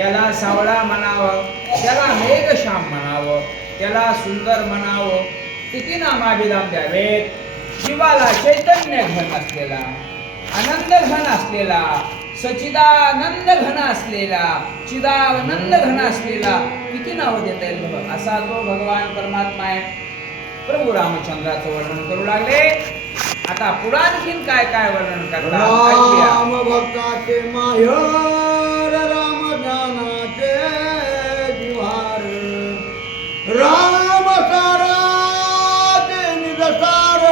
त्याला सावळा म्हणावं, त्याला मेघश्याम म्हणावं, त्याला सुंदर म्हणावं. किती नामाभिधान द्यावेत? जीवाला चैतन्य घन असलेला, आनंद घन असलेला, सचिदानंद घन असलेला, चिदानंद घन असलेला किती नावं देता येईल बघ. असा तो भगवान परमात्मा आहे. प्रभू रामचंद्राचं वर्णन करू लागले. आता पुढे आणखीन काय काय वर्णन करतात ऐकूया. राम भक्ताचे माहेर, राम ज्ञानाचे जिव्हार, राम साराचे निजसार,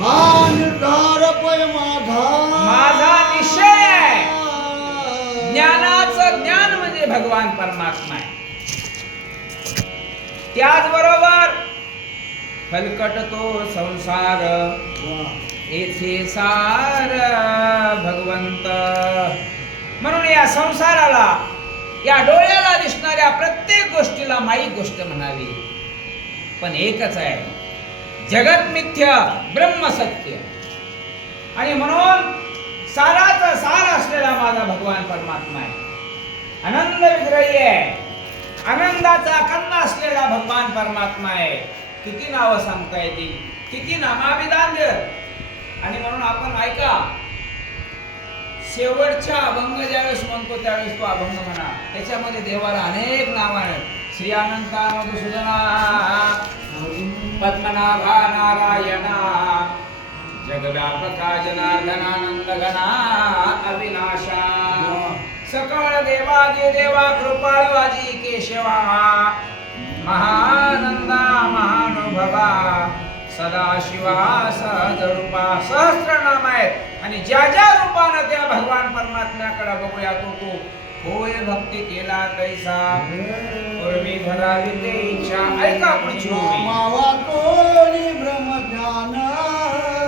हा निर्धार पय माझा निश्चय आहे. ज्ञानाचं ज्ञान म्हणजे भगवान परमात्मा आहे. त्याचबरोबर फलकट तो संसार, येथे सार भगवंत. म्हणून या संसाराला, या डोळ्याला दिसणाऱ्या प्रत्येक गोष्टीला माईक गोष्ट म्हणावी. पण एकच आहे, जगत मिथ्य, ब्रह्म सत्य. आणि म्हणून साराचा सार असलेला माझा भगवान परमात्मा आहे. आनंद विग्रही आहे, आनंदाचा कंद असलेला भगवान परमात्मा आहे. किती नावं सांगता येतील, किती नामाभिधान द्या. आणि म्हणून आपण ऐका, शेवटच्या अभंग ज्यावेळेस म्हणतो त्यावेळेस तो अभंग म्हणा. त्याच्यामध्ये देवाला अनेक नाव आहेत. श्री अनंता मधुसूदना, पद्मनाभा नारायणा, जगव्यापका जनार्दनानंद घना अविनाशा, सकळ देवादी देवा कृपाळवाजी केशवा, महानंदा महानुभवा, सदाशिवा सहजरूपा. सहस्रनाम आहेत आणि ज्या ज्या रूपानं त्या भगवान परमात्म्याकडे बघूया तो होय भक्ती केला तैसा, पूर्वी धरावी ते इच्छा. ऐका पुढची ओवी. मावा तोरी ब्रह्मज्ञान,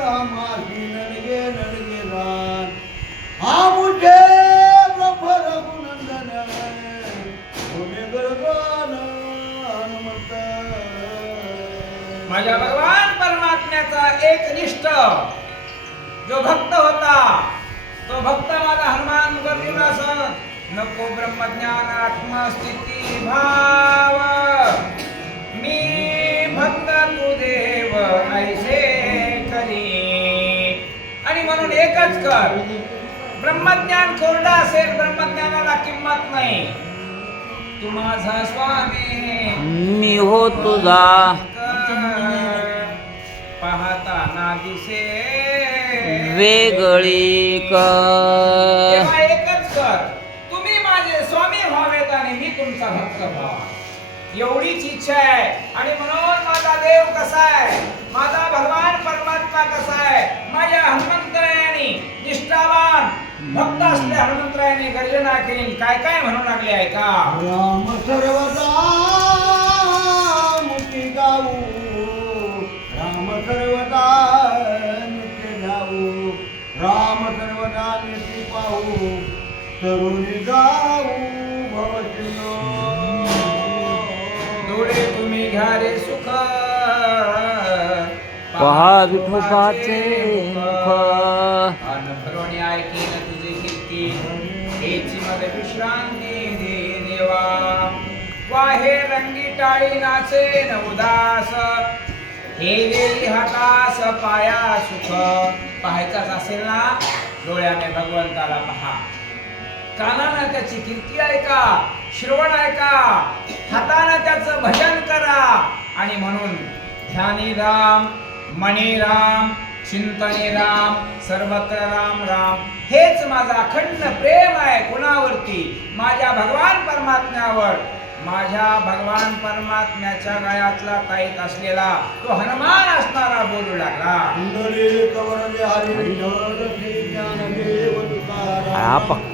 आम्हासी नडगे नडगे रान, हा मुझे प्रभु रघुनंदन, पुणे गरगन हनुमंत. माझ्या भगवान परमात्म्याचा एकनिष्ठ जो भक्त होता, तो भक्त माझा हनुमान गर्जुना सण. नको ब्रह्मज्ञान आत्मस्थिती भाव, मी भक्त तू देव ऐसे करी. आणि म्हणून एकच कर. ब्रह्मज्ञान कोरडा असेल, ब्रह्मज्ञानाला किंमत नाही. तू माझा स्वामी, मी हो तुझा, पाहताना दिसे वेगळी कर. तेव्हा एकच कर. तुम्ही माझे स्वामी व्हावेत आणि मी तुमचा भक्त व्हावा, एवढीच इच्छा आहे. आणि म्हणून माझा देव कसा आहे, माझा भगवान परमात्मा कसा आहे. माझ्या हनुमंतरायाने निष्ठावान भक्त असल्या हनुमंतरायाने गर्जना केली. काय काय म्हणू लागले ऐका. राम सर्वदा मुक्ती गाऊ, राम सर्वदा नित्य जाऊ, राम सर्वदा नित्य पाहू, तरुणी जाऊ भवशिनो. डोळे तुम्ही घ्या रे सुख, पहा विठोबाचे मुख, अनभरोणी ऐकीन तुझी कीर्ती, हेची मद विश्रांती दे देवा. वाहे रंगी टाळी नाचे न उदास, हे देई हातास पाया सुख. पाहायचाच असेल ना, डोळ्याने भगवंताला पहा, कानानं त्याची कीर्ती ऐका, श्रवण ऐका, हातानं त्याचं भजन करा. आणि म्हणून ध्यानी राम, मनी राम, चिंतनी राम, सर्वत्र राम राम. हेच माझा अखंड प्रेम आहे. कुणावरती? माझ्या भगवान परमात्म्यावर. माझ्या भगवान परमात्म्याच्या गळ्यातला ताईत असलेला तो हनुमान असणारा बोलू लागला. कुंडली कवरले हरी विठ्ठल, श्री ज्ञानदेव तुकाराम. हा पक्का